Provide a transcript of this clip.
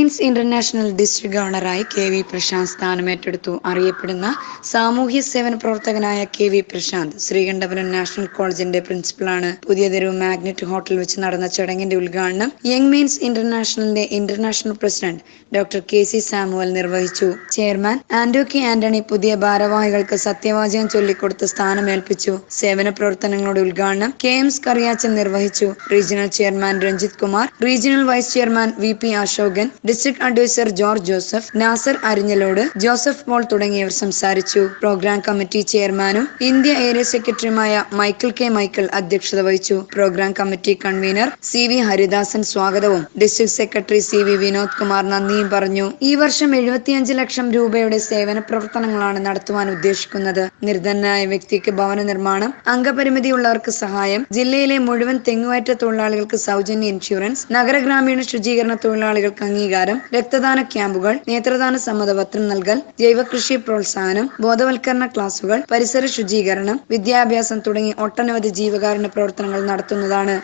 Means international district ഗവർണറായി K V Prashanth സ്ഥാനമേറ്റെടുത്തു അറിയപ്പെടുന്ന സാമൂഹ്യ സേവന പ്രവർത്തകനായ K V Prashanth Sreekandapuram national കോളേജിന്റെ പ്രിൻസിപ്പളാണ് പുതിയ തെരുവ് മാഗ്നറ്റ് ഹോട്ടൽ വെച്ച് നടന്ന ചടങ്ങിന്റെ ഉദ്ഘാടനം young men's ഇന്റർനാഷണലിന്റെ international president doctor K C Samuel നിർവഹിച്ചു. ചെയർമാൻ ആന്റോ കെ ആന്റണി പുതിയ ഭാരവാഹികൾക്ക് സത്യവാചകം ചൊല്ലിക്കൊടുത്ത് സ്ഥാനമേൽപ്പിച്ചു സേവന പ്രവർത്തനങ്ങളുടെ ഉദ്ഘാടനം കെ എം സ്കറിയാച്ചൻ നിർവഹിച്ചു. Regional chairman Ranjith Kumar regional vice chairman V P Ashokan district advisor George Joseph Nasar Arinjalode Joseph Paul തുടങ്ങിയവർ സംസാരിച്ചു. പ്രോഗ്രാം കമ്മിറ്റി ചെയർമാനും ഇന്ത്യ ഏരിയ സെക്രട്ടറിയുമായ മൈക്കിൾ കെ മൈക്കിൾ അധ്യക്ഷത വഹിച്ചു. Programme committee convener C V Haridasan സ്വാഗതവും. District secretary C V Vinod Kumar നന്ദിയും പറഞ്ഞു. ഈ വർഷം എഴുപത്തിയഞ്ച് ലക്ഷം രൂപയുടെ സേവന പ്രവർത്തനങ്ങളാണ് നടത്തുവാൻ ഉദ്ദേശിക്കുന്നത്. നിർധനായ വ്യക്തിക്ക് ഭവന നിർമ്മാണം അംഗപരിമിതിയുള്ളവർക്ക് സഹായം ജില്ലയിലെ മുഴുവൻ തെങ്ങുകയറ്റ തൊഴിലാളികൾക്ക് സൗജന്യ ഇൻഷുറൻസ് നഗരഗ്രാമീണ ശുചീകരണ തൊഴിലാളികൾക്ക് അംഗീകാരം രക്തദാന ക്യാമ്പുകൾ നേത്രദാന സമ്മതപത്രം നൽകൽ ജൈവകൃഷി പ്രോത്സാഹനം ബോധവൽക്കരണ ക്ലാസുകൾ പരിസര ശുചീകരണം വിദ്യാഭ്യാസം തുടങ്ങി ഒട്ടനവധി ജീവകാരുണ്യ പ്രവർത്തനങ്ങൾ നടത്തുന്നതാണ്.